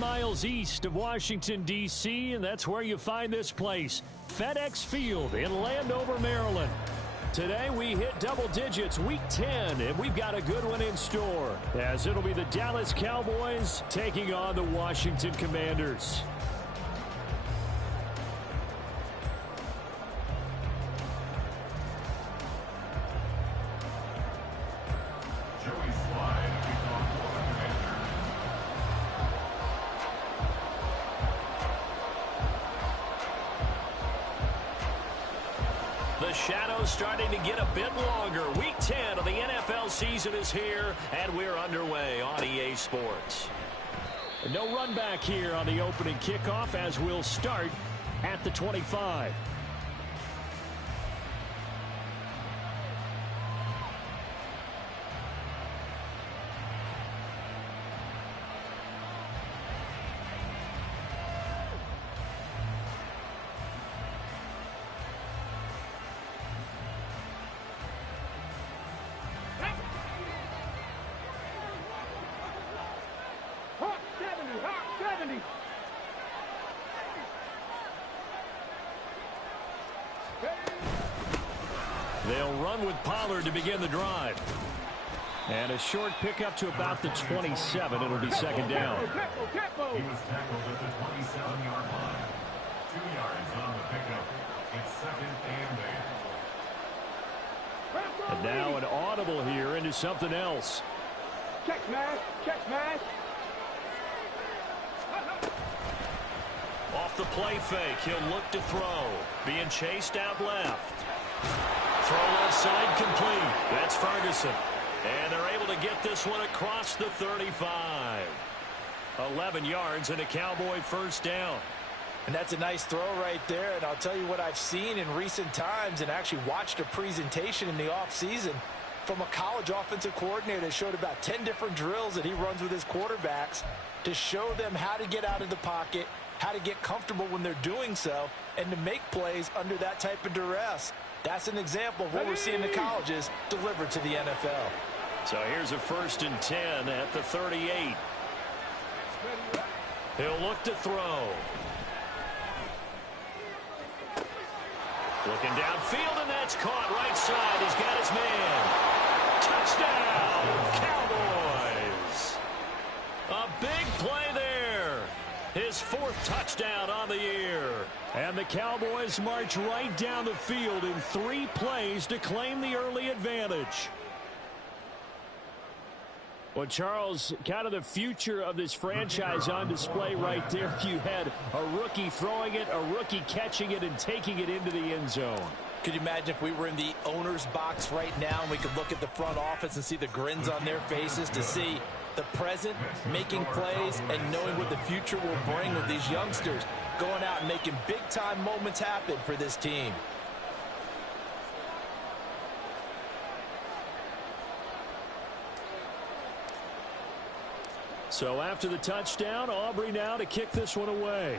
miles east of Washington, D.C., and that's where you find this place, FedEx Field in Landover, Maryland. Today we hit double digits, week 10, and we've got a good one in store, as it'll be the Dallas Cowboys taking on the Washington Commanders. The shadow's starting to get a bit longer. Week 10 of the NFL season is here, and we're underway on EA Sports. No run back here on the opening kickoff, as we'll start at the 25. They'll run with Pollard to begin the drive. And a short pickup to about the 27. It'll be second down. He was tackled at the 27-yard line. 2 yards on the pickup. It's second and 8. And now an audible here into something else. Check smash. Check smash. Off the play fake, he'll look to throw. Being chased out left. Throw left side complete. That's Ferguson. And they're able to get this one across the 35. 11 yards and a Cowboy first down. And that's a nice throw right there. And I'll tell you what I've seen in recent times and actually watched a presentation in the offseason from a college offensive coordinator that showed about 10 different drills that he runs with his quarterbacks to show them how to get out of the pocket, how to get comfortable when they're doing so, and to make plays under that type of duress. That's an example of what we're seeing the colleges delivered to the NFL. So here's a 1st and 10 at the 38. He'll look to throw. Looking downfield, and that's caught right side. He's got his man. Touchdown, Cowboys. A big play there. His 4th touchdown on the year. And the Cowboys march right down the field in 3 plays to claim the early advantage. Well, Charles, kind of the future of this franchise on display right there. You had a rookie throwing it, a rookie catching it, and taking it into the end zone. Could you imagine if we were in the owner's box right now and we could look at the front office and see the grins on their faces, to see the present making plays and knowing what the future will bring with these youngsters going out and making big-time moments happen for this team. So after the touchdown, Aubrey now to kick this one away.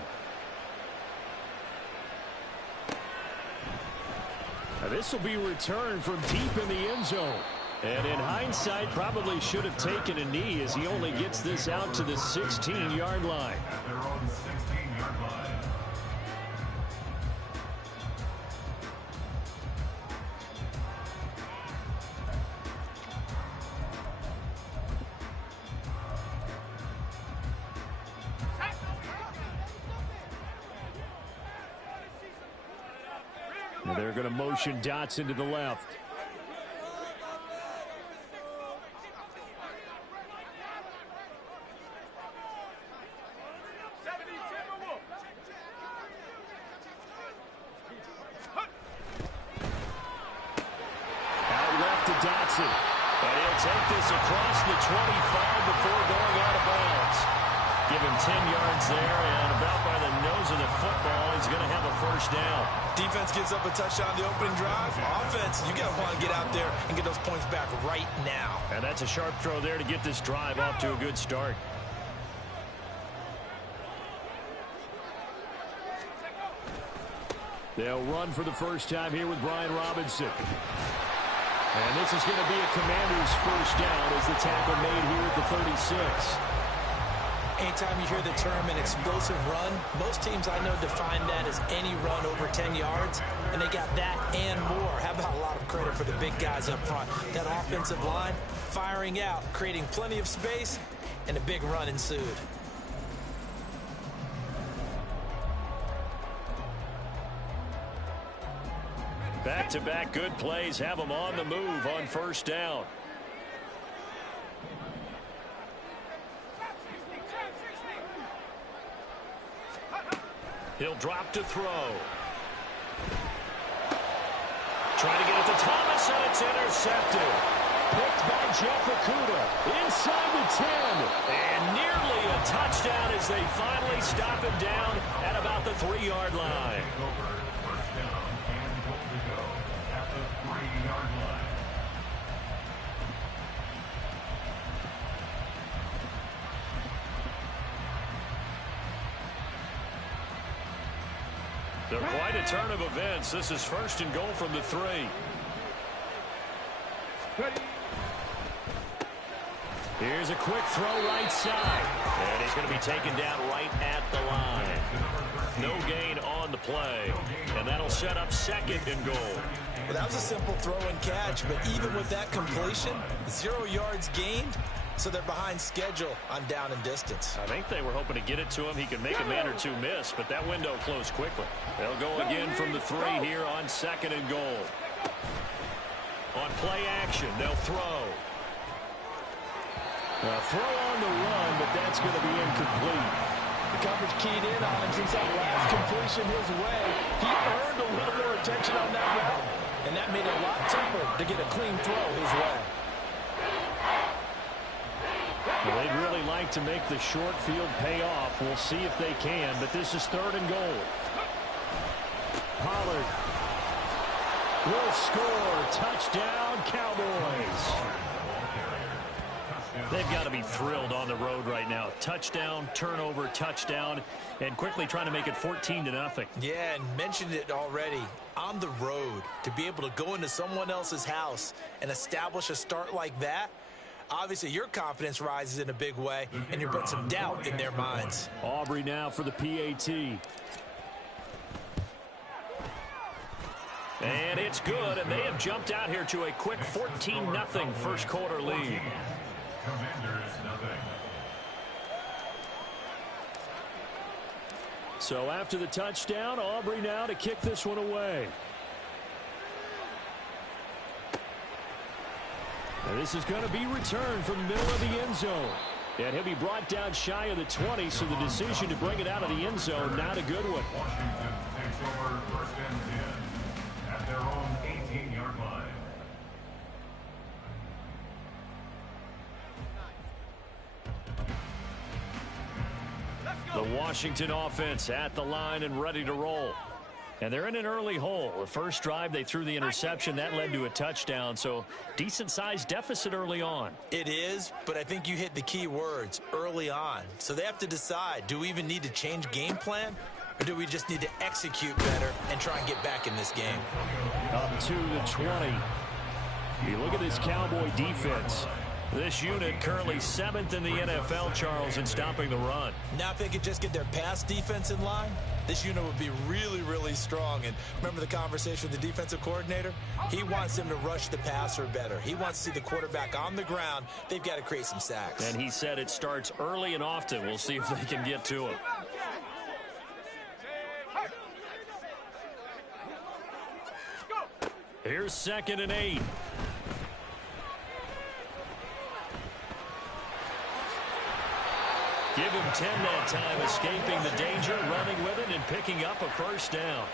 Now this will be returned from deep in the end zone. And in hindsight, probably should have taken a knee, as he only gets this out to the 16-yard line. At their own 16-yard line. And they're going to motion Dotson to the left. Dotson. And he'll take this across the 25 before going out of bounds. Give him 10 yards there, and about by the nose of the football, he's going to have a first down. Defense gives up a touchdown the opening drive. Offense, you got to want to get out there and get those points back right now. And that's a sharp throw there to get this drive off to a good start. They'll run for the first time here with Brian Robinson. And this is going to be a Commanders first down as the tackle made here at the 36. Anytime you hear the term an explosive run, most teams I know define that as any run over 10 yards, and they got that and more. How about a lot of credit for the big guys up front? That offensive line firing out, creating plenty of space, and a big run ensued. Back-to-back good plays have them on the move on first down. He'll drop to throw. Trying to get it to Thomas, and it's intercepted. Picked by Jeff Okudah inside the 10. And nearly a touchdown as they finally stop him down at about the 3-yard line. First down and goal to go at the 3-yard line. So quite a turn of events. This is first and goal from the 3. Here's a quick throw right side. And he's going to be taken down right at the line. No gain on the play. And that'll set up second and goal. Well, that was a simple throw and catch, but even with that completion, 0 yards gained, so they're behind schedule on down and distance. I think they were hoping to get it to him. He could make a man or two miss, but that window closed quickly. They'll go again from the 3 here on second and goal. On play action, they'll throw. A throw on the run, but that's going to be incomplete. The coverage keyed in on him since that last completion his way. He earned a little more attention on that route, and that made it a lot tougher to get a clean throw his way. Well, they'd really like to make the short field pay off. We'll see if they can, but this is third and goal. Pollard will score. Touchdown, Cowboys. They've got to be thrilled on the road right now. Touchdown, turnover, touchdown, and quickly trying to make it 14-0. Yeah, and mentioned it already. On the road, to be able to go into someone else's house and establish a start like that, obviously your confidence rises in a big way, and you put some doubt in their minds. Aubrey now for the PAT. And it's good, and they have jumped out here to a quick 14-0 first quarter lead. Commanders, nothing. So after the touchdown, Aubrey now to kick this one away. And this is going to be returned from the middle of the end zone. And he'll be brought down shy of the 20, so the decision to bring it out of the end zone, not a good one. Washington takes over first and 10 at their own 18-yard line. The Washington offense at the line and ready to roll. And they're in an early hole. The first drive, they threw the interception. That led to a touchdown, so decent-sized deficit early on. It is, but I think you hit the key words, early on. So they have to decide, do we even need to change game plan, or do we just need to execute better and try and get back in this game? Up to the 20. You look at this Cowboy defense. This unit currently 7th in the NFL, Charles, in stopping the run. Now if they could just get their pass defense in line, this unit would be really, really strong. And remember the conversation with the defensive coordinator? He wants them to rush the passer better. He wants to see the quarterback on the ground. They've got to create some sacks. And he said it starts early and often. We'll see if they can get to him. Here's 2nd and 8. Give him 10 that time, escaping the danger, running with it, and picking up a first down.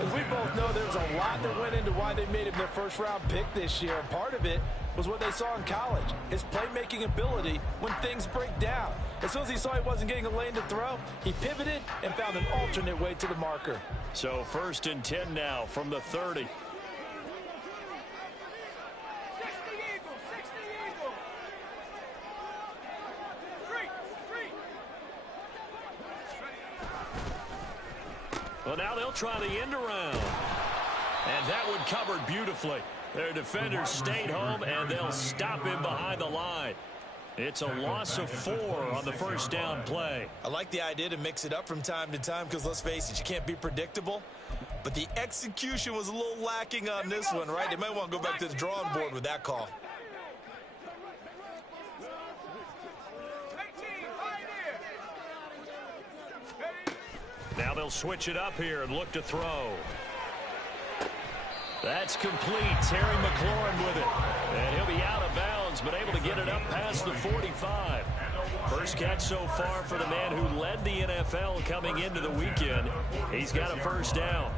As we both know, there was a lot that went into why they made him their first-round pick this year. And part of it was what they saw in college, his playmaking ability when things break down. As soon as he saw he wasn't getting a lane to throw, he pivoted and found an alternate way to the marker. So 1st and 10 now from the 30. Well, now they'll try the end around. And that one covered beautifully. Their defenders stayed home, and they'll stop him behind the line. It's a loss of 4 on the first down play. I like the idea to mix it up from time to time because, let's face it, you can't be predictable. But the execution was a little lacking on this one, right? They might want to go back to the drawing board with that call. Now they'll switch it up here and look to throw. That's complete. Terry McLaurin with it. And he'll be out of bounds, but able to get it up past the 45. First catch so far for the man who led the NFL coming into the weekend. He's got a first down.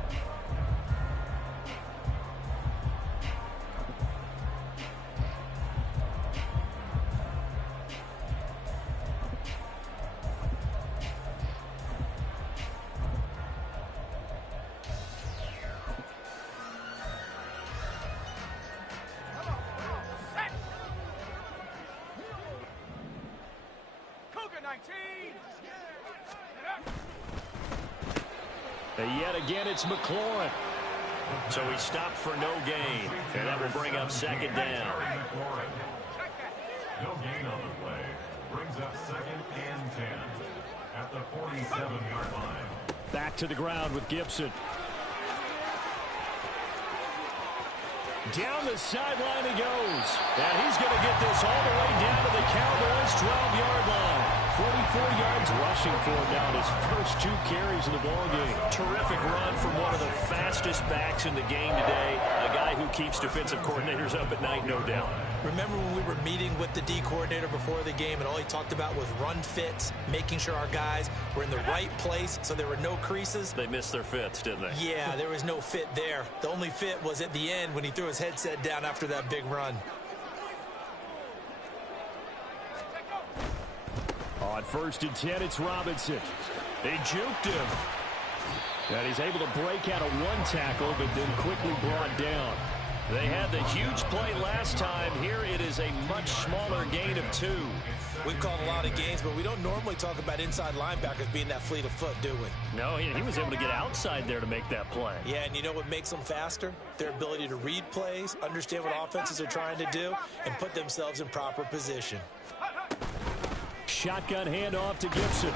Yet again, it's McLaurin. So he stopped for no gain, and that will bring up second down. No gain on the play. Brings up 2nd and 10 at the 47-yard line. Back to the ground with Gibson. Down the sideline he goes. And he's going to get this all the way down to the Cowboys' 12-yard line. 44 yards rushing for him now in his first 2 carries in the ballgame. Terrific run from one of the fastest backs in the game today. A guy who keeps defensive coordinators up at night, no doubt. Remember when we were meeting with the D coordinator before the game and all he talked about was run fits, making sure our guys were in the right place so there were no creases? They missed their fits, didn't they? Yeah, there was no fit there. The only fit was at the end when he threw his headset down after that big run. On 1st and 10, it's Robinson. They juked him. And he's able to break out of 1 tackle, but then quickly brought down. They had the huge play last time. Here it is a much smaller gain of 2. We've called a lot of games, but we don't normally talk about inside linebackers being that fleet of foot, do we? No, he was able to get outside there to make that play. Yeah, and you know what makes them faster? Their ability to read plays, understand what offenses are trying to do, and put themselves in proper position. Shotgun handoff to Gibson.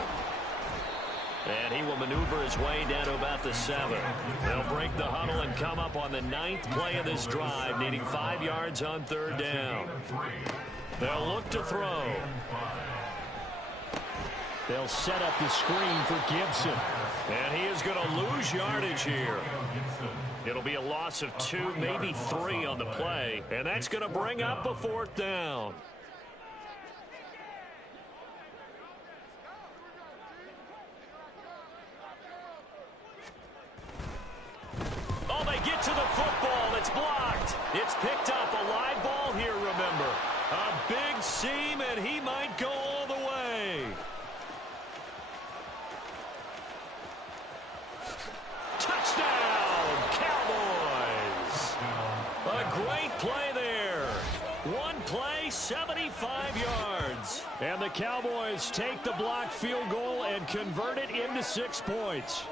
And he will maneuver his way down to about the 7. They'll break the huddle and come up on the 9th play of this drive, needing 5 yards on 3rd down. They'll look to throw. They'll set up the screen for Gibson. And he is going to lose yardage here. It'll be a loss of 2, maybe 3 on the play. And that's going to bring up a 4th down. Oh, they get to the football. It's blocked. It's picked up. A live ball here, remember. A big seam, and he might go all the way. Touchdown, Cowboys. A great play there. 1 play, 75 yards. And the Cowboys take the blocked field goal and convert it into 6 points.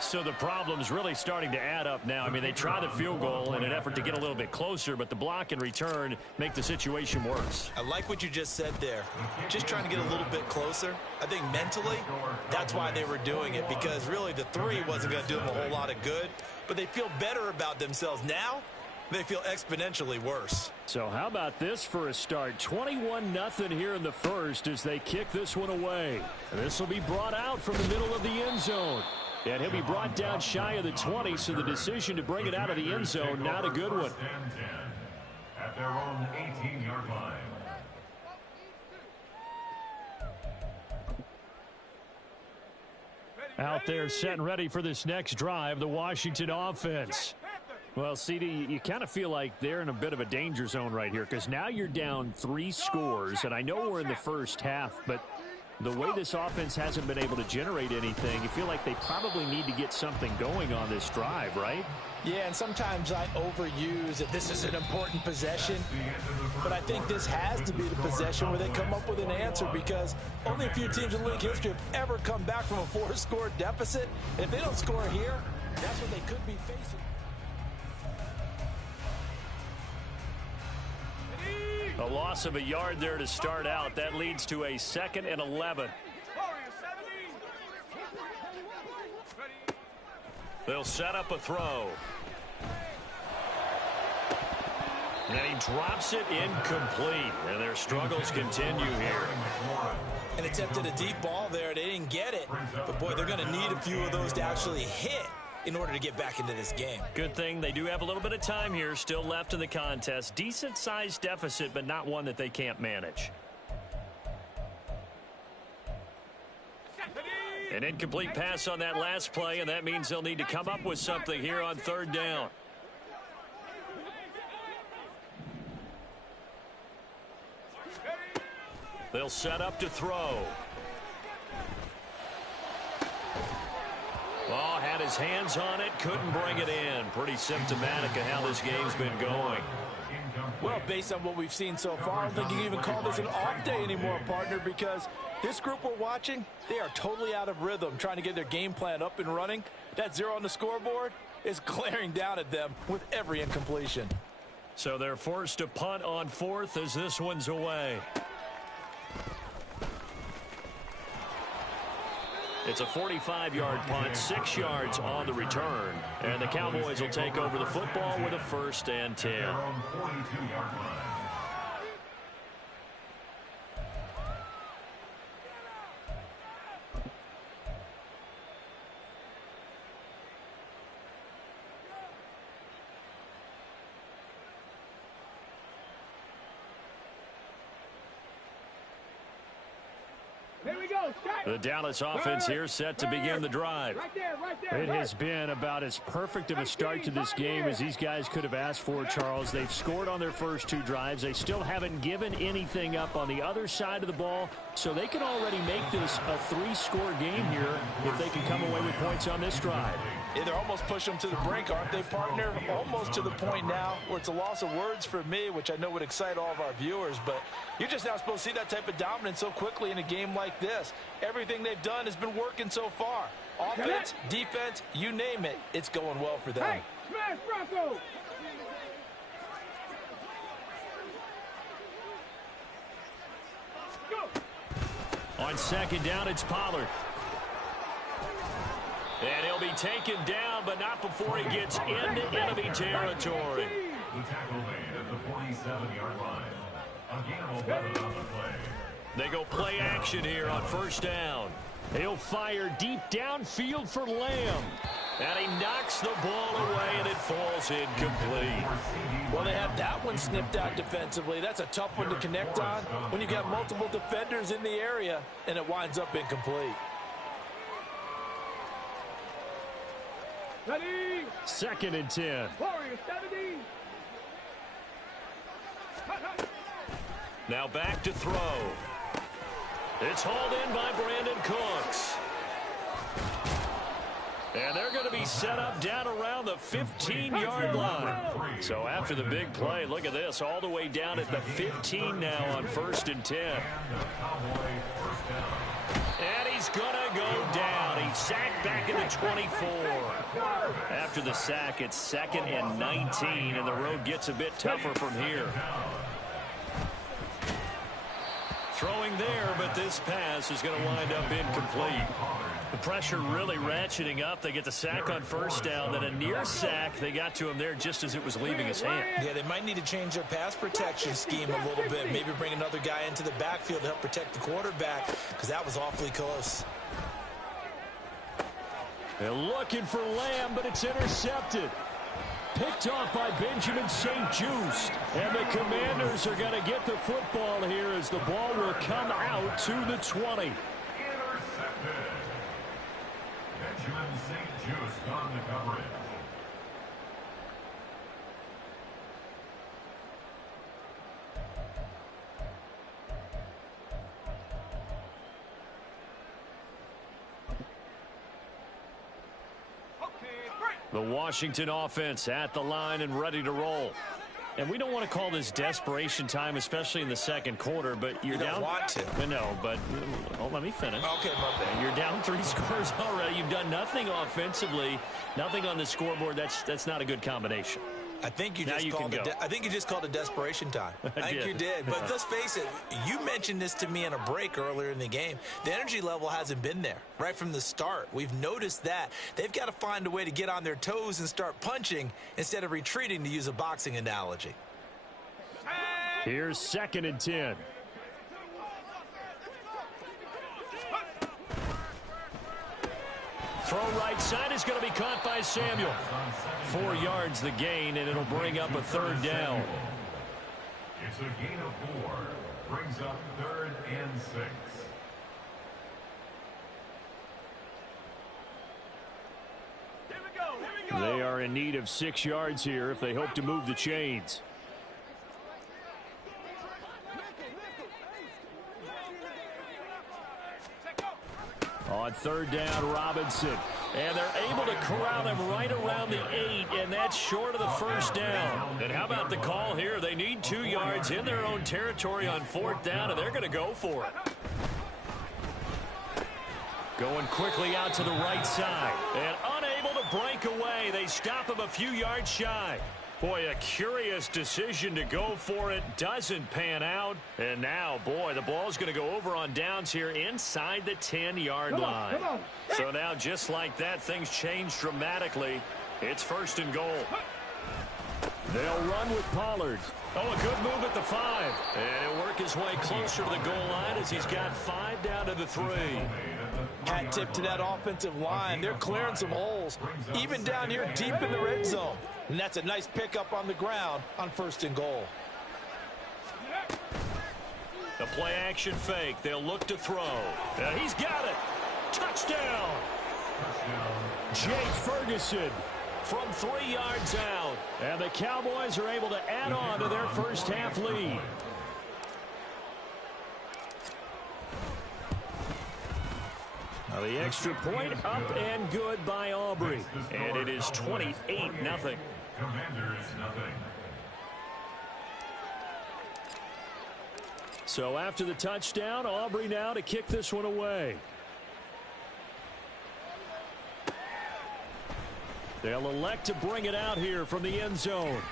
So the problem's really starting to add up now. I mean, they try the field goal in an effort to get a little bit closer, but the block and return make the situation worse. I like what you just said there. Just trying to get a little bit closer. I think mentally, that's why they were doing it, because really the 3 wasn't going to do them a whole lot of good, but they feel better about themselves now. They feel exponentially worse. So how about this for a start? 21-0 here in the first as they kick this one away. This will be brought out from the middle of the end zone. And he'll be brought down shy of the 20, so the decision to bring it out of the end zone, not a good one. At their own 18-yard line. Out there set and ready for this next drive, the Washington offense. Well, CD, you kind of feel like they're in a bit of a danger zone right here because now you're down 3 scores, and I know we're in the first half, but the way this offense hasn't been able to generate anything, you feel like they probably need to get something going on this drive, right? Yeah, and sometimes I overuse that this is an important possession, but I think this has to be the possession where they come up with an answer because only a few teams in league history have ever come back from a 4-score deficit. And if they don't score here, that's what they could be facing. A loss of a yard there to start out. That leads to a 2nd and 11. They'll set up a throw. And he drops it incomplete. And their struggles continue here. And attempted a deep ball there. They didn't get it. But, boy, they're going to need a few of those to actually hit in order to get back into this game. Good thing they do have a little bit of time here still left in the contest. Decent-sized deficit, but not one that they can't manage. An incomplete pass on that last play, and that means they'll need to come up with something here on 3rd down. They'll set up to throw. Oh, had his hands on it, couldn't bring it in. Pretty symptomatic of how this game's been going. Well, based on what we've seen so far, I don't think you can even call this an off day anymore, partner, because this group we're watching, they are totally out of rhythm, trying to get their game plan up and running. That 0 on the scoreboard is glaring down at them with every incompletion. So they're forced to punt on 4th as this one's away. It's a 45-yard punt, 6 yards on the return. And the Cowboys will take over the football with a 1st and 10. The Dallas offense here set to begin the drive. It has been about as perfect of a start to this game as these guys could have asked for, Charles. They've scored on their first 2 drives. They still haven't given anything up on the other side of the ball, so they can already make this a 3-score game here if they can come away with points on this drive. Yeah, they're almost pushing them to the brink, aren't they, partner? Almost to the point now where it's a loss of words for me, which I know would excite all of our viewers, but you're just not supposed to see that type of dominance so quickly in a game like this. Everything they've done has been working so far. Offense, defense, you name it, it's going well for them. Hey, smash Bronco! On 2nd down, it's Pollard. And he'll be taken down, but not before he gets into enemy territory. The tackle made at the 47-yard line. A gain of 11 on the play. They go play action here on 1st down. He'll fire deep downfield for Lamb. And he knocks the ball away, and it falls incomplete. Well, they have that one snipped out defensively. That's a tough one to connect on when you've got multiple defenders in the area, and it winds up incomplete. 2nd and 10. Now back to throw. It's hauled in by Brandon Cooks. And they're going to be set up down around the 15-yard line. So after the big play, look at this, all the way down at the 15 now on 1st and 10. And he's going to go down. He's sacked back in the 24. After the sack, it's 2nd and 19, and the road gets a bit tougher from here. Throwing there, but this pass is going to wind up incomplete. The pressure really ratcheting up. They get the sack on 1st down, then a near sack. They got to him there just as it was leaving his hand. Yeah, they might need to change their pass protection scheme a little bit. Maybe bring another guy into the backfield to help protect the quarterback, because that was awfully close. They're looking for Lamb, but it's intercepted. Picked off by Benjamin St. Just. And the Commanders are going to get the football here as the ball will come out to the 20. Intercepted. Benjamin St. Just on the coverage. The Washington offense at the line and ready to roll. And we don't want to call this desperation time, especially in the 2nd quarter, but you're down. You don't want to. No, but let me finish. Okay, my bad. You're down 3 scores already. You've done nothing offensively, nothing on the scoreboard. That's not a good combination. I think you Now just you called can go. I think you just called a desperation time. I think you did. But let's face it, you mentioned this to me in a break earlier in the game. The energy level hasn't been there right from the start. We've noticed that. They've got to find a way to get on their toes and start punching instead of retreating, to use a boxing analogy. Here's 2nd and 10. Throw right side is going to be caught by Samuel. 4 yards the gain, and it'll bring up a 3rd down. It's a gain of 4. Brings up 3rd and 6. They are in need of 6 yards here if they hope to move the chains. On 3rd down, Robinson. And they're able to corral him right around the 8, and that's short of the 1st down. And how about the call here? They need 2 yards in their own territory on 4th down, and they're going to go for it. Going quickly out to the right side. And unable to break away. They stop him a few yards shy. Boy, a curious decision to go for it. Doesn't pan out. And now, boy, the ball's going to go over on downs here inside the 10-yard line. So now, just like that, things change dramatically. It's 1st and goal. They'll run with Pollard. Oh, a good move at the 5. And he'll work his way closer to the goal line as he's got 5 down to the 3. Hat tip to that offensive line. They're clearing some holes, even down here deep in the red zone. And that's a nice pickup on the ground on 1st and goal. The play action fake. They'll look to throw. He's got it. Touchdown. Jake Ferguson from 3 yards out. And the Cowboys are able to add on to their first half lead. Now the extra point up and good by Aubrey. And it is 28-0. Commanders nothing. So after the touchdown, Aubrey now to kick this one away. They'll elect to bring it out here from the end zone.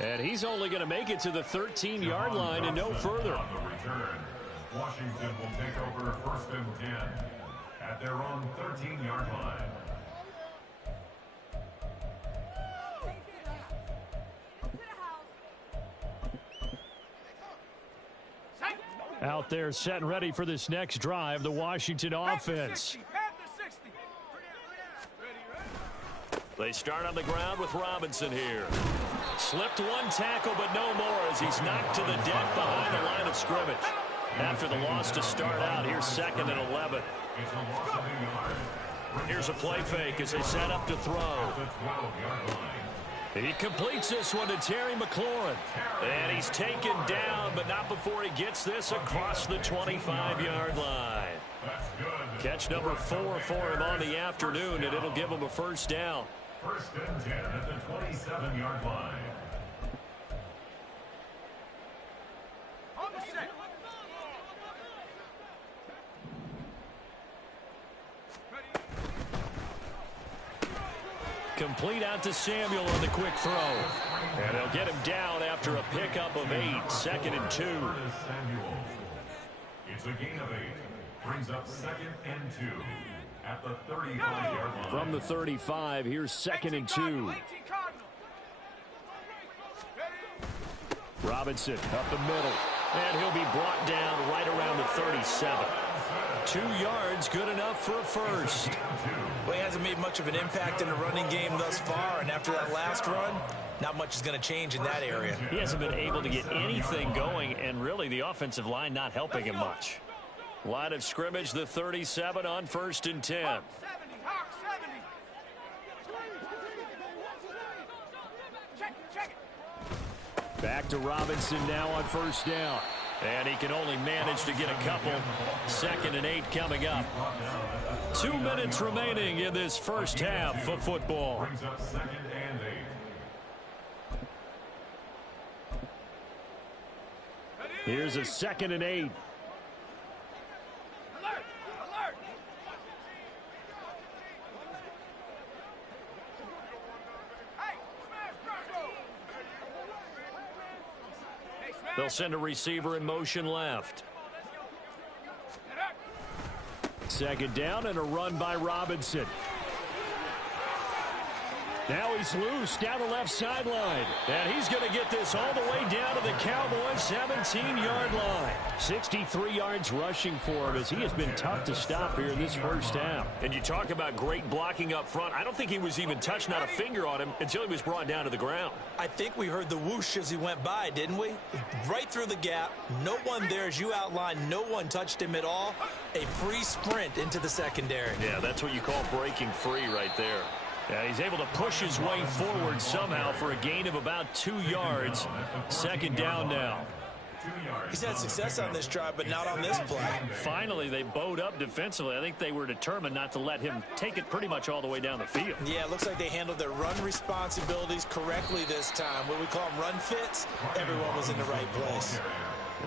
And he's only going to make it to the 13-yard line and no further. On the return, Washington will take over 1st and 10 at their own 13-yard line. Out there set and ready for this next drive, the Washington offense. They start on the ground with Robinson here. Slipped one tackle, but no more as he's knocked to the deck behind the line of scrimmage. After the loss to start out, here's 2nd and 11. It's a loss of a yard. Here's a play fake as they set up to throw. The 12-yard line. He completes this one to Terry McLaurin. And he's taken down, but not before he gets this across the 25-yard line. That's good. Catch number 4 for him on the afternoon, and it'll give him a 1st down. 1st and 10 at the 27-yard line. Complete out to Samuel on the quick throw. And they'll get him down after a pickup of 8. 2nd and 2. Samuel. It's a gain of 8. Brings up 2nd and 2 at the 35-yard line. From the 35, here's 2nd and 2. Robinson up the middle. And he'll be brought down right around the 37. 2 yards, good enough for a first. Well, he hasn't made much of an impact in the running game thus far, and after that last run, not much is going to change in that area. He hasn't been able to get anything going, and really the offensive line not helping him much. Line of scrimmage, the 37 on 1st and 10. Back to Robinson now on 1st down. And he can only manage to get a couple. 2nd and 8 coming up. 2 minutes remaining in this first half of football. Brings up 2nd and 8. Here's a 2nd and 8. They'll send a receiver in motion left. Second down and a run by Robinson. Now he's loose down the left sideline. And he's going to get this all the way down to the Cowboys' 17-yard line. 63 yards rushing for him as he has been tough to stop here in this first half. And you talk about great blocking up front. I don't think he was even touched, not a finger on him, until he was brought down to the ground. I think we heard the whoosh as he went by, didn't we? Right through the gap. No one there, as you outlined. No one touched him at all. A free sprint into the secondary. Yeah, that's what you call breaking free right there. Yeah, he's able to push his way forward somehow for a gain of about 2 yards. Second down now. He's had success on this drive, but not on this play. Finally, they bowed up defensively. I think they were determined not to let him take it pretty much all the way down the field. Yeah, it looks like they handled their run responsibilities correctly this time. What we call them run fits, everyone was in the right place.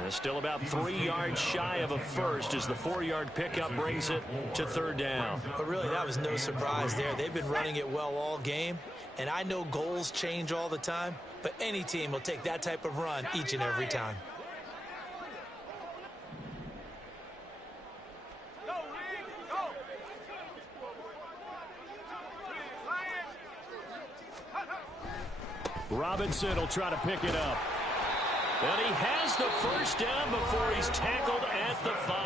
And still about 3 yards shy of a first as the 4-yard pickup brings it to third down. But really, that was no surprise there. They've been running it well all game. And I know goals change all the time, but any team will take that type of run each and every time. Robinson will try to pick it up. And he has the first down before he's tackled at the 5.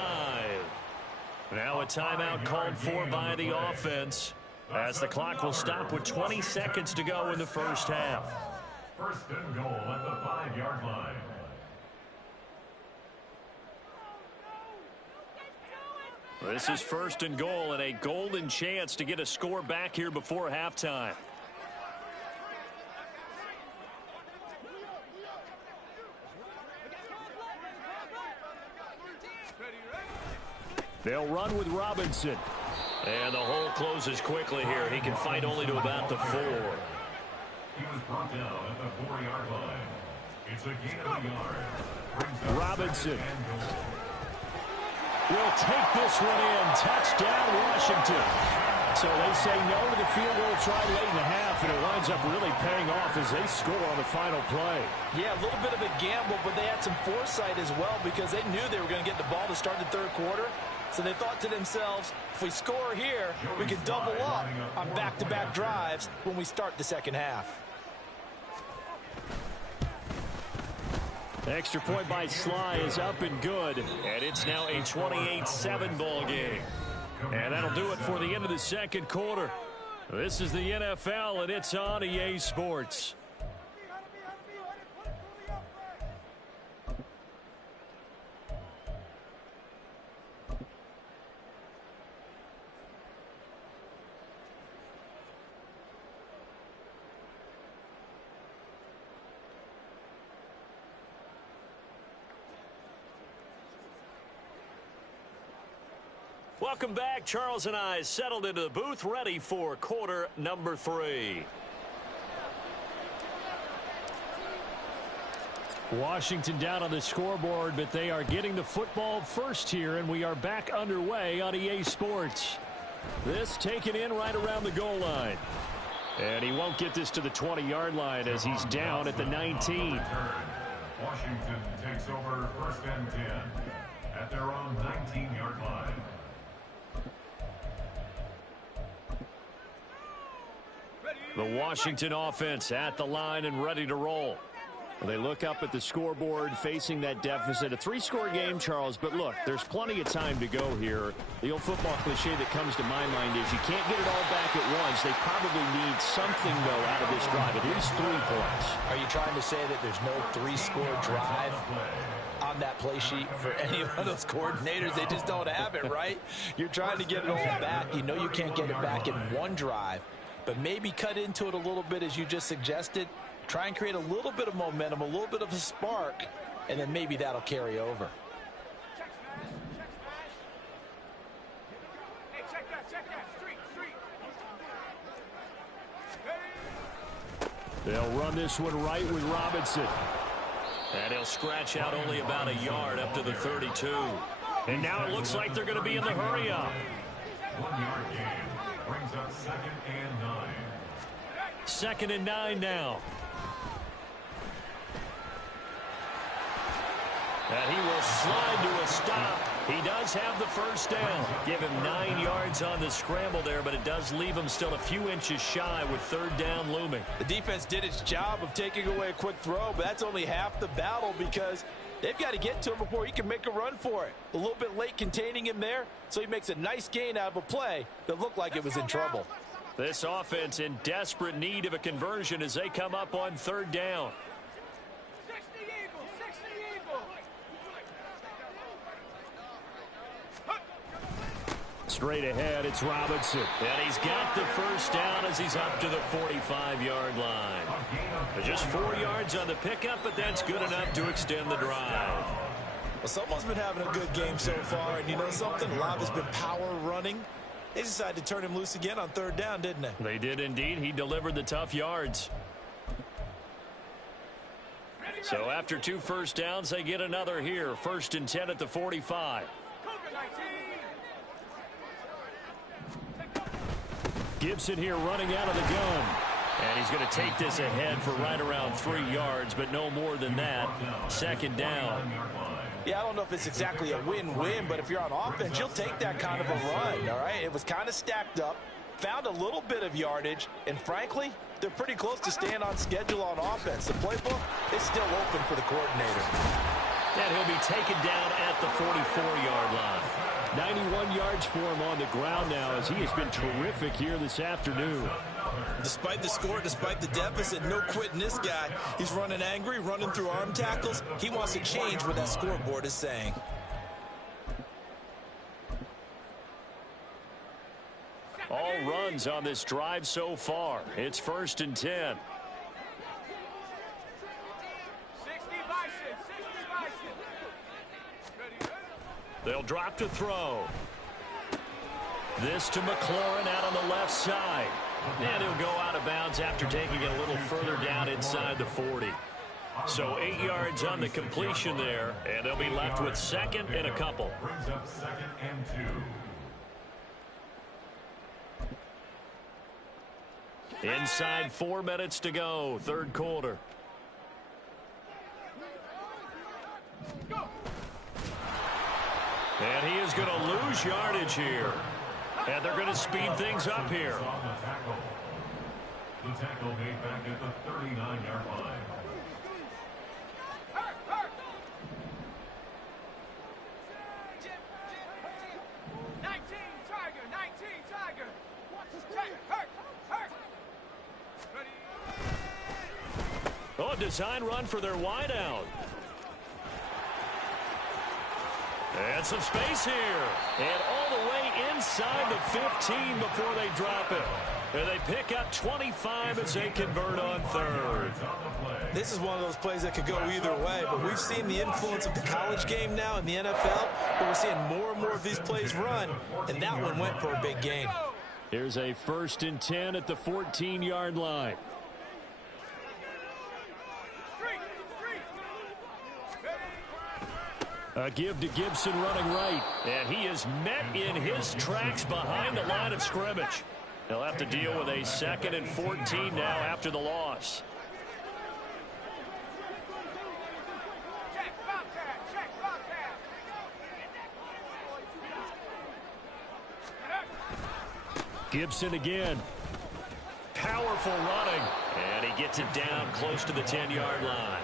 Now a timeout called for by the offense as the clock will stop with 20 seconds to go in the first half. First and goal at the 5-yard line. This is first and goal and a golden chance to get a score back here before halftime. They'll run with Robinson. And the hole closes quickly here. He can fight only to about the 4. He was brought down at the 4-yard line. It's a gain of a yard. Robinson will take this one in. Touchdown, Washington. So they say no to the field goal try late in the half, and it winds up really paying off as they score on the final play. Yeah, a little bit of a gamble, but they had some foresight as well because they knew they were going to get the ball to start the third quarter. So they thought to themselves, if we score here, we can double up on back-to-back drives when we start the second half. The extra point by Sly is up and good, and it's now a 28-7 ball game. And that'll do it for the end of the second quarter. This is the NFL, and it's on EA Sports. Welcome back. Charles and I settled into the booth, ready for quarter number 3. Washington down on the scoreboard, but they are getting the football first here, and we are back underway on EA Sports. This taken in right around the goal line. And he won't get this to the 20-yard line as he's down at the 19. Washington takes over first and 10 at their own 19-yard line. The Washington offense at the line and ready to roll. They look up at the scoreboard facing that deficit. A 3-score game, Charles, but look, there's plenty of time to go here. The old football cliche that comes to my mind is you can't get it all back at once. They probably need something, though, out of this drive, at least 3 points. Are you trying to say that there's no 3-score drive on that play sheet for any of those coordinators? They just don't have it, right? You're trying to get it all back. You know you can't get it back in one drive, but maybe cut into it a little bit as you just suggested. Try and create a little bit of momentum, a little bit of a spark, and then maybe that'll carry over. They'll run this one right with Robinson. And he'll scratch out only about a yard up to the 32. And now it looks like they're going to be in the hurry-up. 1-yard game brings up 2nd and 9. 2nd and 9 now. And he will slide to a stop. He does have the first down. Give him 9 yards on the scramble there, but it does leave him still a few inches shy with third down looming. The defense did its job of taking away a quick throw, but that's only half the battle because they've got to get to him before he can make a run for it. A little bit late containing him there, so he makes a nice gain out of a play that looked like it was in trouble. This offense in desperate need of a conversion as they come up on third down. Straight ahead, it's Robinson. And he's got the first down as he's up to the 45-yard line. Just 4 yards on the pickup, but that's good enough to extend the drive. Well, someone's been having a good game so far, and you know something? A lot of it's been power running. They decided to turn him loose again on third down, didn't they? They did indeed. He delivered the tough yards. So after 2 first downs, they get another here. 1st and 10 at the 45. Gibson here running out of the gun. And he's going to take this ahead for right around 3 yards, but no more than that. 2nd down. Yeah, I don't know if it's exactly a win-win, but if you're on offense, you'll take that kind of a run, all right? It was kind of stacked up, found a little bit of yardage, and frankly, they're pretty close to staying on schedule on offense. The playbook is still open for the coordinator. And he'll be taken down at the 44-yard line. 91 yards for him on the ground now as he has been terrific here this afternoon. Despite the score, despite the deficit, no quitting this guy. He's running angry, running through arm tackles. He wants to change what that scoreboard is saying. All runs on this drive so far. It's 1st and 10. They'll drop to throw. This to McLaurin out on the left side. And he'll go out of bounds after taking it a little further down inside the 40. So 8 yards on the completion there, and they'll be left with 2nd and a couple. Brings up 2nd and 2. Inside 4 minutes to go, 3rd quarter. And he is going to lose yardage here. And they're going to speed things up here. The tackle made back at the 39-yard line. Oh, design run for their wideout. And some space here. And all the way inside the 15 before they drop it. And they pick up 25 as they convert on 3rd. This is one of those plays that could go either way, but we've seen the influence of the college game now in the NFL, where we're seeing more and more of these plays run, and that one went for a big gain. Here's a 1st and 10 at the 14-yard line. A give to Gibson running right. And he is met in his tracks behind the line of scrimmage. He'll have to deal with a 2nd and 14 now after the loss. Gibson again. Powerful running. And he gets it down close to the 10-yard line.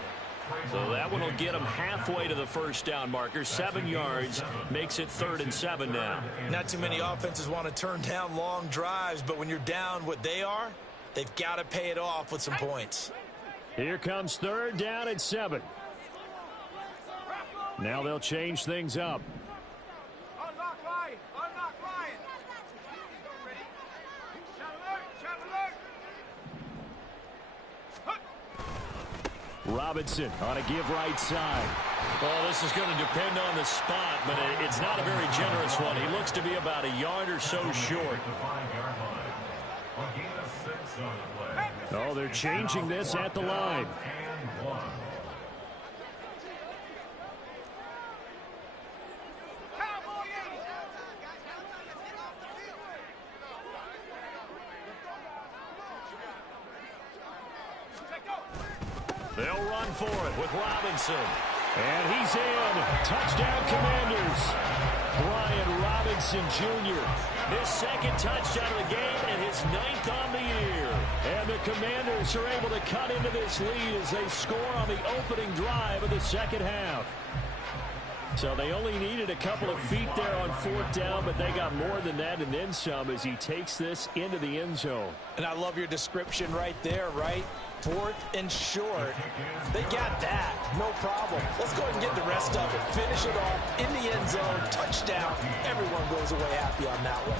So that one will get him halfway to the first down marker. 7 yards makes it 3rd and 7 now. Not too many offenses want to turn down long drives, but when you're down what they are, they've got to pay it off with some points. Here comes 3rd down and 7. Now they'll change things up. Robinson on a give right side. Well, this is going to depend on the spot, but it's not a very generous one. He looks to be about a yard or so short. Oh, they're changing this at the line. They'll run for it with Robinson. And he's in. Touchdown, Commanders. Brian Robinson Jr. His second touchdown of the game and his 9th on the year. And the Commanders are able to cut into this lead as they score on the opening drive of the second half. So they only needed a couple of feet there on 4th down, but they got more than that and then some as he takes this into the end zone. And I love your description right there, right? 4th and short. They got that. No problem. Let's go ahead and get the rest of it. Finish it off in the end zone. Touchdown. Everyone goes away happy on that one.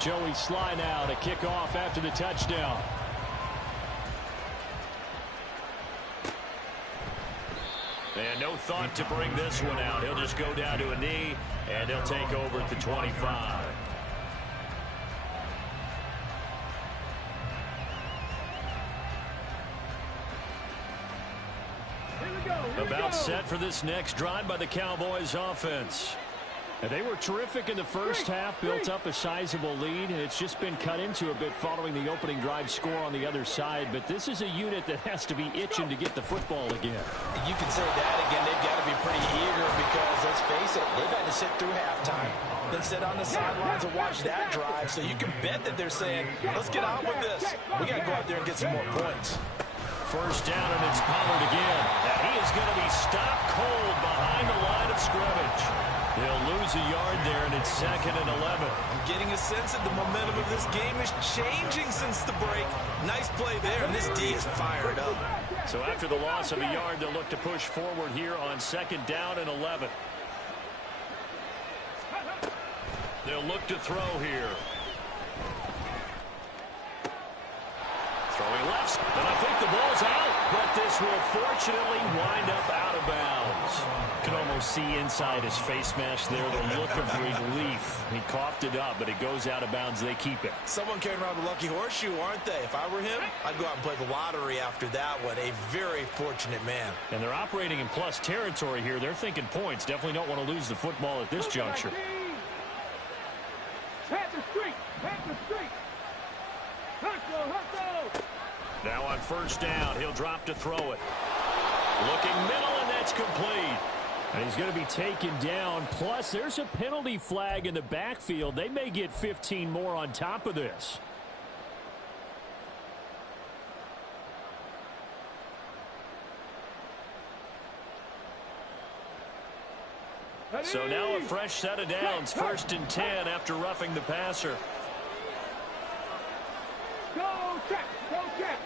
Joey Sly now to kick off after the touchdown. And no thought to bring this one out. He'll just go down to a knee, and he'll take over at the 25. About set for this next drive by the Cowboys offense. And they were terrific in the first half, built up a sizable lead, and it's just been cut into a bit following the opening drive score on the other side. But this is a unit that has to be itching to get the football again. You can say that again. They've got to be pretty eager because, let's face it, they've had to sit through halftime, then sit on the sidelines and watch that drive. So you can bet that they're saying, let's get on with this. We got to go out there and get some more points. First down, and it's Pollard again. And he is going to be stopped cold behind the line of scrimmage. They'll lose a yard there, and it's 2nd and 11. I'm getting a sense that the momentum of this game is changing since the break. Nice play there, and this D is fired up. So after the loss of a yard, they'll look to push forward here on 2nd down and 11. They'll look to throw here. Throwing left, and I think the ball's out, but this will fortunately wind up out of bounds. Can almost see inside his face mask there the look of relief. He coughed it up, but it goes out of bounds. They keep it. Someone carrying around the lucky horseshoe, aren't they? If I were him, I'd go out and play the lottery after that one. A very fortunate man. And they're operating in plus territory here. They're thinking points. Definitely don't want to lose the football at this juncture. Now on first down, he'll drop to throw it. Looking middle, and that's complete. And he's going to be taken down. Plus, there's a penalty flag in the backfield. They may get 15 more on top of this. So now a fresh set of downs. 1st and 10 after roughing the passer. Go check, go check.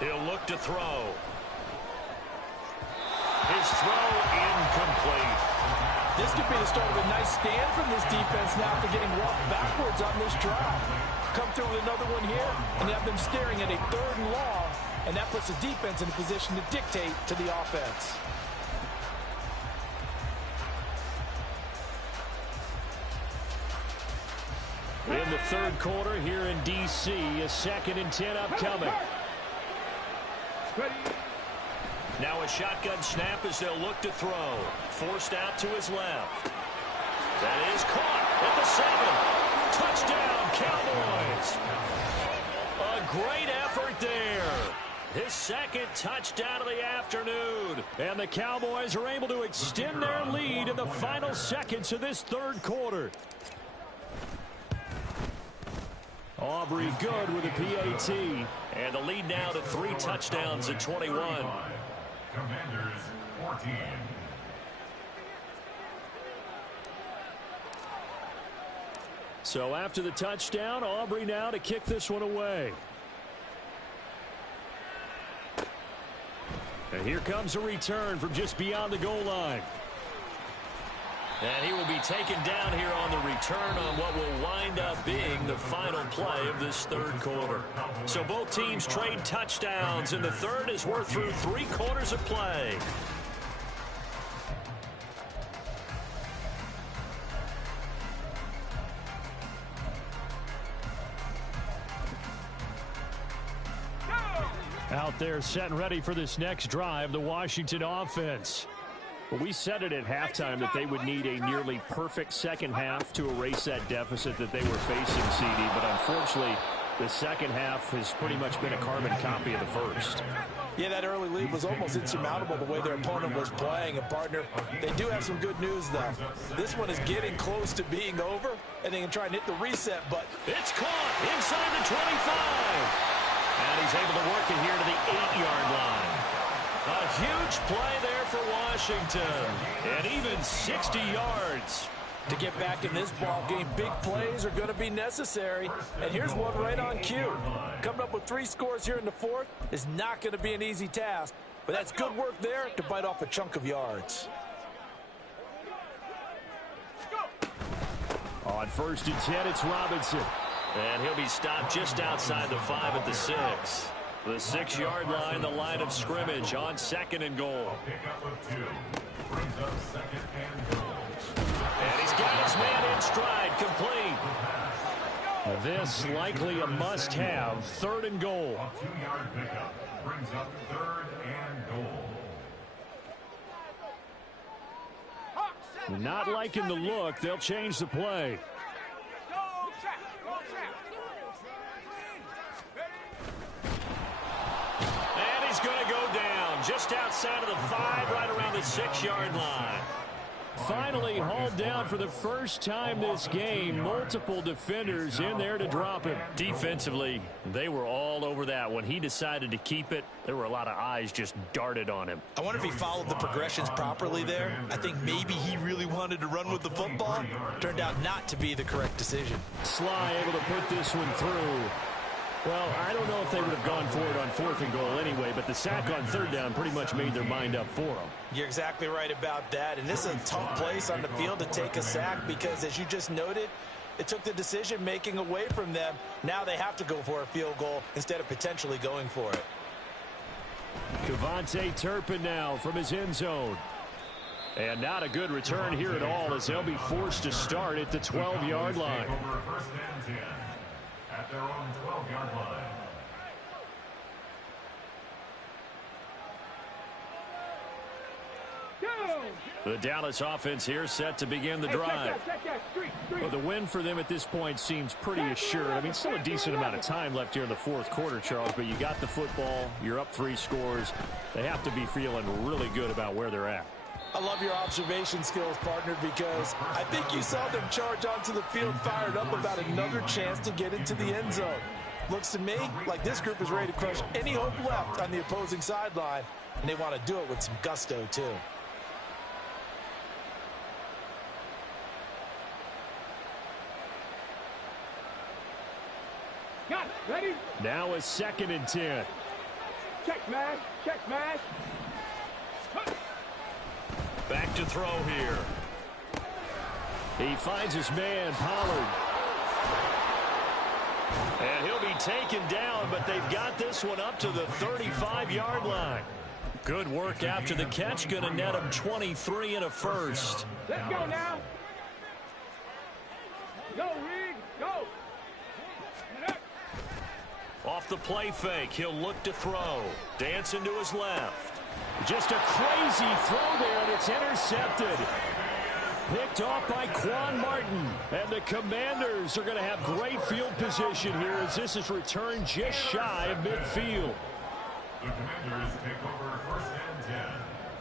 He'll look to throw. His throw incomplete. This could be the start of a nice stand from this defense now after getting walked backwards on this drive. Come through with another one here and have them staring at a 3rd and long, and that puts the defense in a position to dictate to the offense. In the 3rd quarter here in D.C., a 2nd and 10 upcoming. Now a shotgun snap as they'll look to throw. Forced out to his left. That is caught at the 7. Touchdown, Cowboys. A great effort there. His 2nd touchdown of the afternoon. And the Cowboys are able to extend their lead in the final seconds of this 3rd quarter. Aubrey good with a PAT. And the lead now to 3 touchdowns at 21. Commanders 14. So after the touchdown, Aubrey now to kick this one away. And here comes a return from just beyond the goal line. And he will be taken down here on the return on what will wind up being the final play of this 3rd quarter. So both teams trade touchdowns, and the 3rd as we're through 3 quarters of play. Out there set and ready for this next drive, the Washington offense. Well, we said it at halftime that they would need a nearly perfect second half to erase that deficit that they were facing, CD. But unfortunately, the second half has pretty much been a carbon copy of the first. Yeah, that early lead was almost insurmountable the way their opponent was playing. And, partner, they do have some good news, though. This one is getting close to being over, and they can try and hit the reset button. It's caught inside the 25. And he's able to work it here to the 8-yard line. A huge play there for Washington. And even 60 yards. To get back in this ball game, big plays are going to be necessary. And here's one right on cue. Coming up with 3 scores here in the fourth is not going to be an easy task. But that's good work there to bite off a chunk of yards. On 1st and 10, it's Robinson. And he'll be stopped just outside the 5 at the 6. The 6-yard line, the line of scrimmage on 2nd and goal. Pickup of 2 brings up 2nd and goal. And he's got his man in stride, complete. This likely a must-have, 3rd and goal. A 2-yard pickup brings up 3rd and goal. Not liking the look, they'll change the play. And he's going to go down just outside of the 5, right around the 6-yard line. Finally hauled down for the first time this game. Multiple defenders in there to drop him. Defensively, they were all over that. When he decided to keep it, there were a lot of eyes just darted on him. I wonder if he followed the progressions properly there. I think maybe he really wanted to run with the football. Turned out not to be the correct decision. Sly able to put this one through. Well, I don't know if they would have gone for it on 4th and goal anyway, but the sack on 3rd down pretty much made their mind up for them. You're exactly right about that. And this is a tough place on the field to take a sack because, as you just noted, it took the decision-making away from them. Now they have to go for a field goal instead of potentially going for it. Devontae Turpin now from his end zone. And not a good return here at all as they'll be forced to start at the 12-yard line. Over 1st and 10 at their own 12-yard line. The Dallas offense here set to begin the drive. Well, the win for them at this point seems pretty assured. I mean, still a decent amount of time left here in the 4th quarter, Charles, but you got the football, you're up 3 scores. They have to be feeling really good about where they're at. I love your observation skills, partner, because I think you saw them charge onto the field fired up about another chance to get into the end zone. Looks to me like this group is ready to crush any hope left on the opposing sideline, and they want to do it with some gusto, too. Got it. Ready? Now a 2nd and 10. Check smash. Check smash. Back to throw here. He finds his man, Pollard. And he'll be taken down, but they've got this one up to the 35-yard line. Good work after the catch. Going to net him 23 and a first. Let's go now. Go, Reed. Go. Off the play fake, he'll look to throw. Dancing to his left. Just a crazy throw there, and it's intercepted. Picked off by Quan Martin. And the Commanders are going to have great field position here as this is returned just shy of midfield. The Commanders take over 1st and 10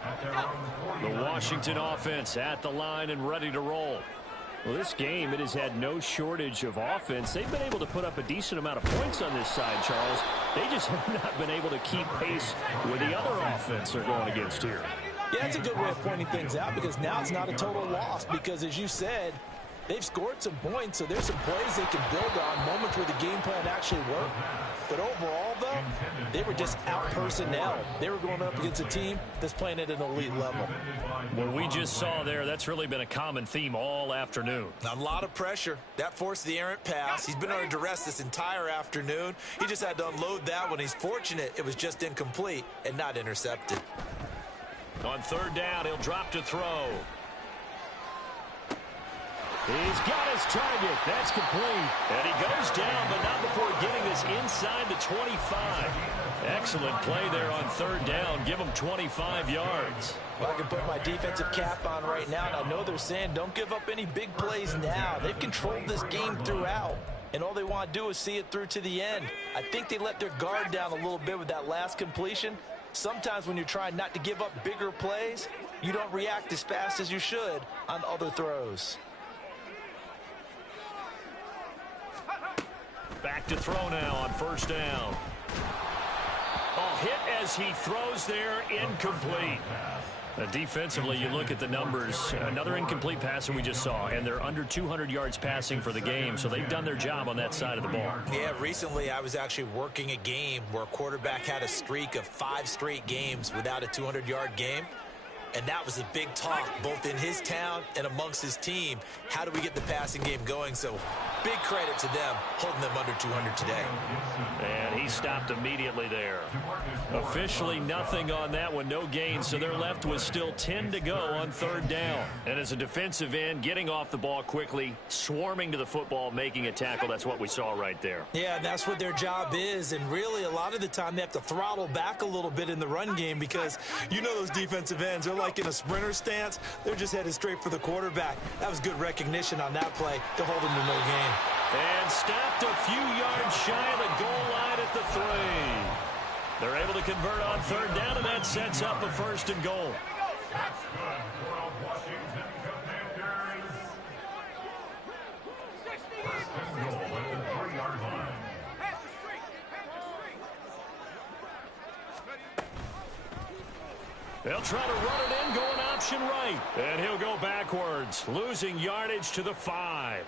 at their own 40. The Washington offense at the line and ready to roll. Well, this game, it has had no shortage of offense. They've been able to put up a decent amount of points on this side, Charles. They just have not been able to keep pace with the other offense they're going against here. Yeah, that's a good way of pointing things out because now it's not a total loss because, as you said, they've scored some points, so there's some plays they can build on, moments where the game plan actually worked. But overall, though, they were just out-personnel. They were going up against a team that's playing at an elite level. What we just saw there, that's really been a common theme all afternoon. A lot of pressure. That forced the errant pass. He's been under duress this entire afternoon. He just had to unload that one. He's fortunate it was just incomplete and not intercepted. On 3rd down, he'll drop to throw. He's got his target. That's complete. And he goes down, but not before getting this inside the 25. Excellent play there on third down. Give him 25 yards. Well, I can put my defensive cap on right now, and I know they're saying don't give up any big plays now. They've controlled this game throughout, and all they want to do is see it through to the end. I think they let their guard down a little bit with that last completion. Sometimes when you're trying not to give up bigger plays, you don't react as fast as you should on other throws. Back to throw now on first down. Oh, hit as he throws there, incomplete. Defensively, you look at the numbers. Another incomplete pass that we just saw, and they're under 200 yards passing for the game, so they've done their job on that side of the ball. Yeah, recently I was actually working a game where a quarterback had a streak of 5 straight games without a 200-yard game. And that was a big talk, both in his town and amongst his team. How do we get the passing game going? So big credit to them, holding them under 200 today. And he stopped immediately there. Officially nothing on that one, no gain, so they're left with still 10 to go on third down. And as a defensive end, getting off the ball quickly, swarming to the football, making a tackle, that's what we saw right there. Yeah, that's what their job is. And really, a lot of the time, they have to throttle back a little bit in the run game because you know those defensive ends, they're like in a sprinter stance. They're just headed straight for the quarterback. That was good recognition on that play to hold him to no gain. And stopped a few yards shy of the goal line at the 3. They're able to convert on third down, and that sets up a first and goal. That's good for the Washington Commanders. First and goal at the 3-yard line. They'll try to run it in, going option right. And he'll go backwards, losing yardage to the 5.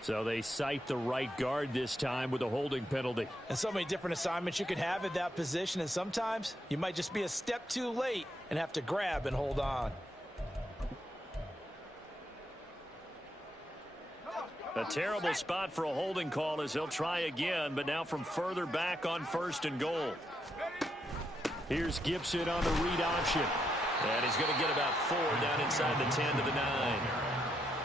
So they cite the right guard this time with a holding penalty. And so many different assignments you could have at that position, and sometimes you might just be a step too late and have to grab and hold on. A terrible spot for a holding call as he'll try again, but now from further back on first and goal. Here's Gibson on the read option. And he's going to get about 4 down inside the 10 to the 9.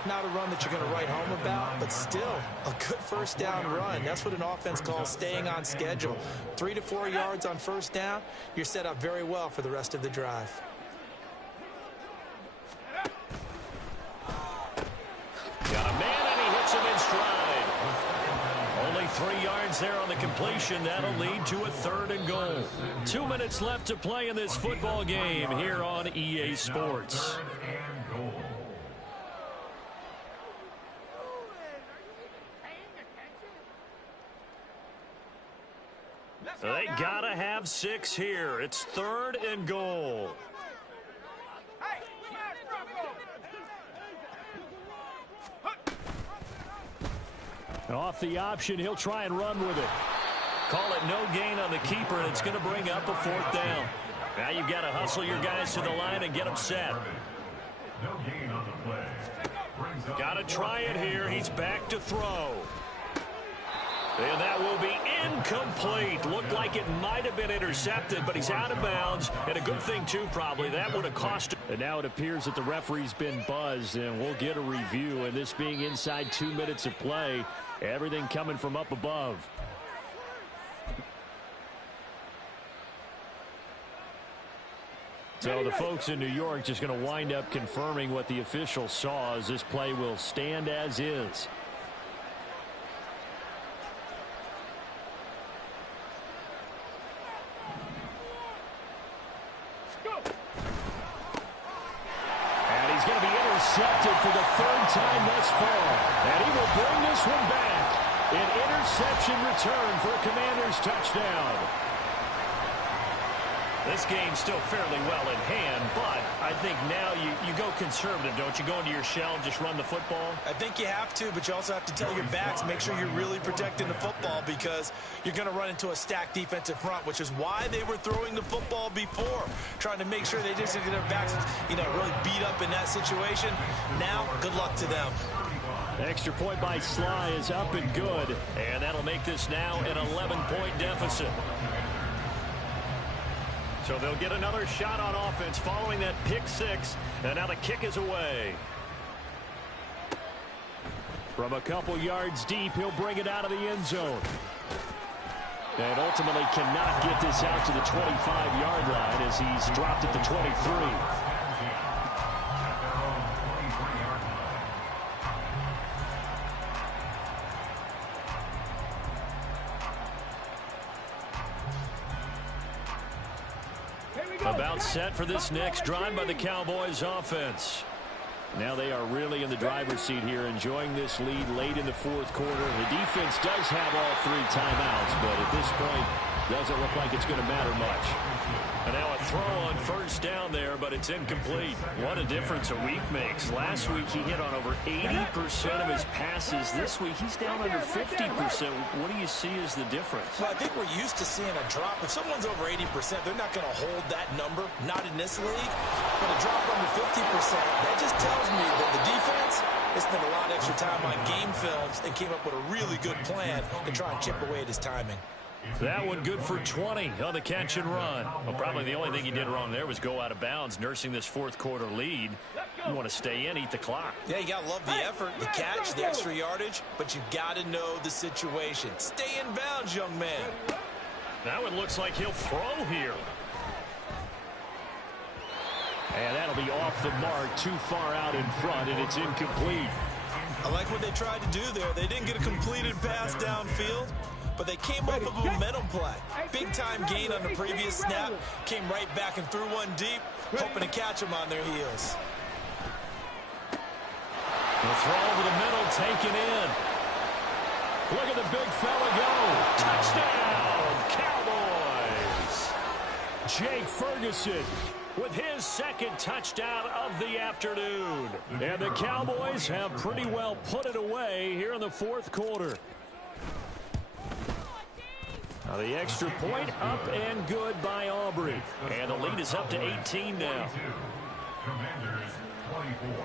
Not a run that you're going to write home about, but still a good first down run. That's what an offense calls staying on schedule. 3 to 4 yards on first down, you're set up very well for the rest of the drive. Got a man, and he hits him in stride. Only 3 yards there on the completion. That'll lead to a third and goal. 2 minutes left to play in this football game here on EA Sports. They gotta have 6 here. It's third and goal. Off the option, he'll try and run with it. Call it no gain on the keeper, and it's going to bring up a 4th down. Now you've got to hustle your guys to the line and get them set. No gain on the play. Got to try it here. He's back to throw. And that will be incomplete. Looked like it might have been intercepted, but he's out of bounds. And a good thing, too, probably. That would have cost him. And now it appears that the referee's been buzzed, and we'll get a review. And this being inside 2 minutes of play, everything coming from up above. So the folks in New York just going to wind up confirming what the official saw, as this play will stand as is. Intercepted for the 3rd time thus far. And he will bring this one back. An interception return for a Commanders touchdown. This game's still fairly well in hand, but I think now you go conservative, don't you? Go into your shell and just run the football? I think you have to, but you also have to tell your backs, make sure you're really protecting the football because you're going to run into a stacked defensive front, which is why they were throwing the football before, trying to make sure they just get their backs, really beat up in that situation. Now, good luck to them. Extra point by Sly is up and good. And that'll make this now an 11-point deficit. So they'll get another shot on offense following that pick six. And now the kick is away. From a couple yards deep, he'll bring it out of the end zone. And ultimately cannot get this out to the 25-yard line as he's dropped at the 23. About set for this next drive by the Cowboys offense. Now they are really in the driver's seat here, enjoying this lead late in the fourth quarter. The defense does have all three timeouts, but at this point, doesn't look like it's going to matter much. And now a throw on first down there, but it's incomplete. What a difference a week makes. Last week he hit on over 80% of his passes. This week he's down under 50%. What do you see as the difference? Well, I think we're used to seeing a drop. If someone's over 80%, they're not going to hold that number, not in this league. But a drop under 50%, that just tells me that the defense has spent a lot of extra time on game films and came up with a really good plan to try and chip away at his timing. That one good for 20 on the catch and run. Well, probably the only thing he did wrong there was go out of bounds, nursing this fourth quarter lead. You want to stay in, eat the clock. Yeah, you got to love the effort, the catch, the extra yardage, but you got to know the situation. Stay in bounds, young man. Now it looks like he'll throw here. And that'll be off the mark, too far out in front, and it's incomplete. I like what they tried to do there. They didn't get a completed pass downfield, but they came up with a momentum play. Big-time gain on the previous snap. Came right back and threw one deep, hoping to catch them on their heels. The throw over the middle, taken in. Look at the big fella go. Touchdown, Cowboys. Jake Ferguson with his second touchdown of the afternoon. And the Cowboys have pretty well put it away here in the fourth quarter. Now the extra point up and good by Aubrey. And the lead is up to 18 now. Commanders 24.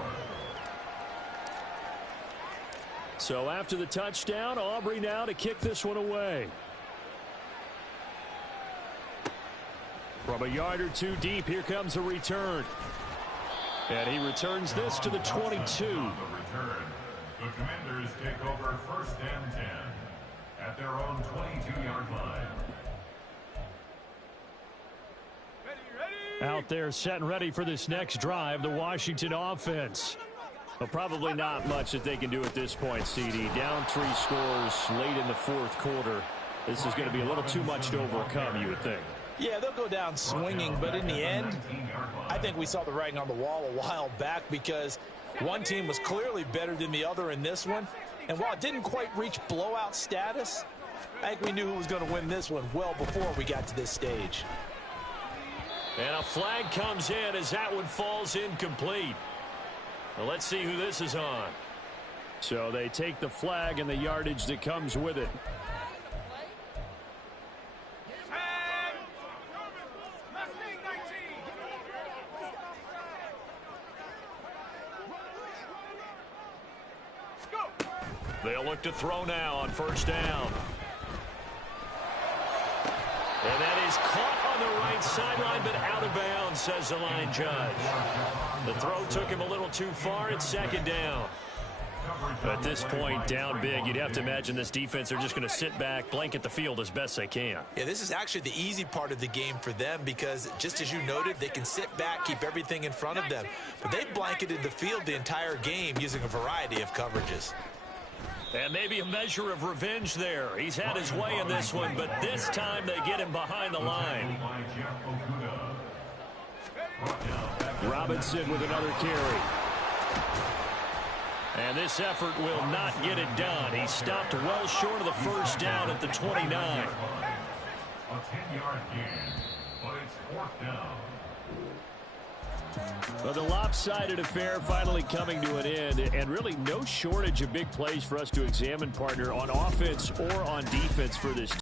So after the touchdown, Aubrey now to kick this one away. From a yard or two deep, here comes a return. And he returns this to the 22. On the return, the Commanders take over first and 10 at their own 22-yard line. Out there set and ready for this next drive, the Washington offense. Well, probably not much that they can do at this point, CD. Down 3 scores late in the fourth quarter. This is going to be a little too much to overcome, you would think. Yeah, they'll go down swinging, but in the end, I think we saw the writing on the wall a while back because one team was clearly better than the other in this one. And while it didn't quite reach blowout status, I think we knew who was going to win this one well before we got to this stage. And a flag comes in as that one falls incomplete. Well, let's see who this is on. So they take the flag and the yardage that comes with it. They'll look to throw now on first down. And that is caught on the right sideline, but out of bounds, says the line judge. The throw took him a little too far. It's second down. At this point, down big, you'd have to imagine this defense are just going to sit back, blanket the field as best they can. Yeah, this is actually the easy part of the game for them because, just as you noted, they can sit back, keep everything in front of them. But they've blanketed the field the entire game using a variety of coverages. And maybe a measure of revenge there. He's had his way in this one, but this time they get him behind the line. Robinson with another carry. And this effort will not get it done. He stopped well short of the first down at the 29. A 10-yard gain, but it's fourth down. Well, the lopsided affair finally coming to an end, and really no shortage of big plays for us to examine, partner, on offense or on defense for this